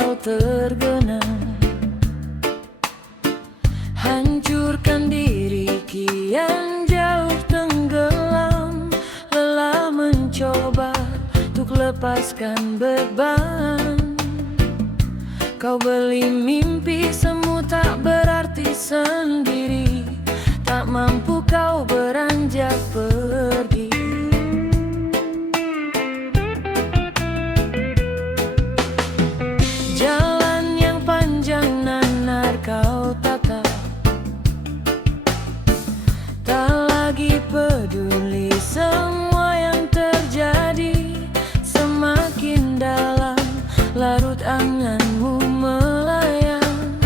kau tergenang. Hancurkan diri kian jauh tenggelam, lelah mencoba untuk lepaskan beban. Kau beli mimpi semu tak berarti sendiri, tak mampu kau beranjak pergi. Jalan yang panjang nanar kau tatap, tak lagi peduli semua yang terjadi. Semakin dalam larut anganmu melayang,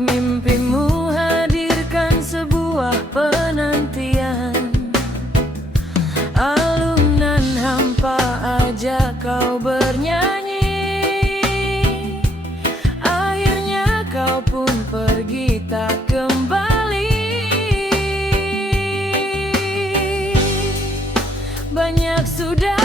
mimpimu hadirkan sebuah penantian. Alunan hampa aja kau bernyanyi, akhirnya kau pun pergi tak kembali. Banyak sudah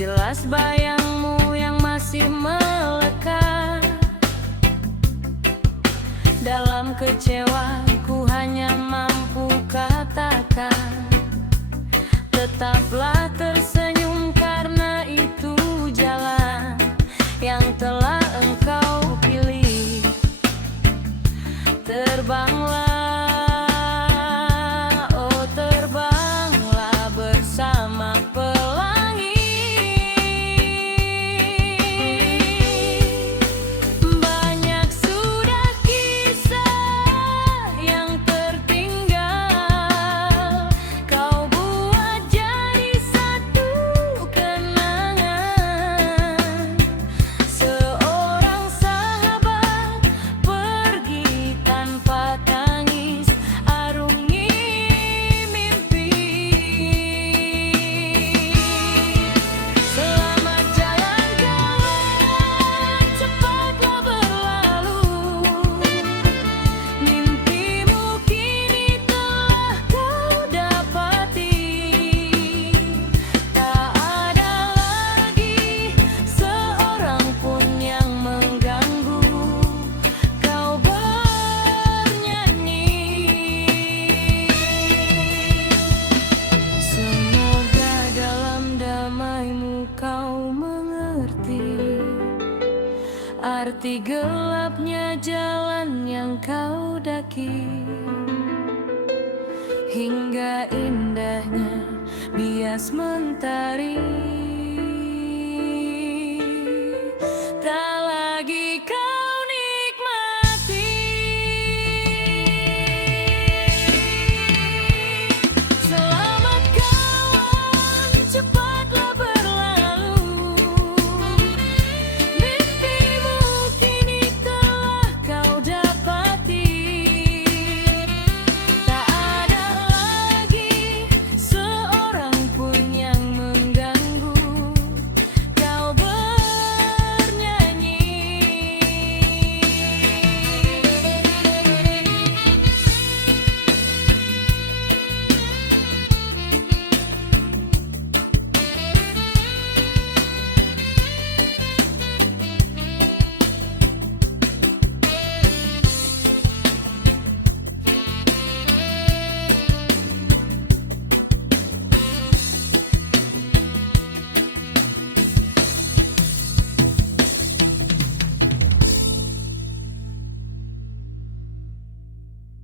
jelas bayangmu yang masih melekat. Dalam kecewa ku hanya mampu katakan, tetaplah tersenyum karena itu jalan yang telah engkau pilih. Terbanglah, oh terbanglah bersama pelangi. Banyak sudah kisah yang tertinggal, kau buat jadi satu kenangan. Seorang sahabat pergi tanpa tangis, arungi mimpi. Selamat jalan kawan, cepatlah berlalu. Mimpimu kini telah kau dapati. Tak ada lagi seorang pun yang mengganggu kau bernyanyi. Semoga dalam damaimu kau mengerti arti gelapnya jalan yang kau daki, hingga indahnya bias mentari.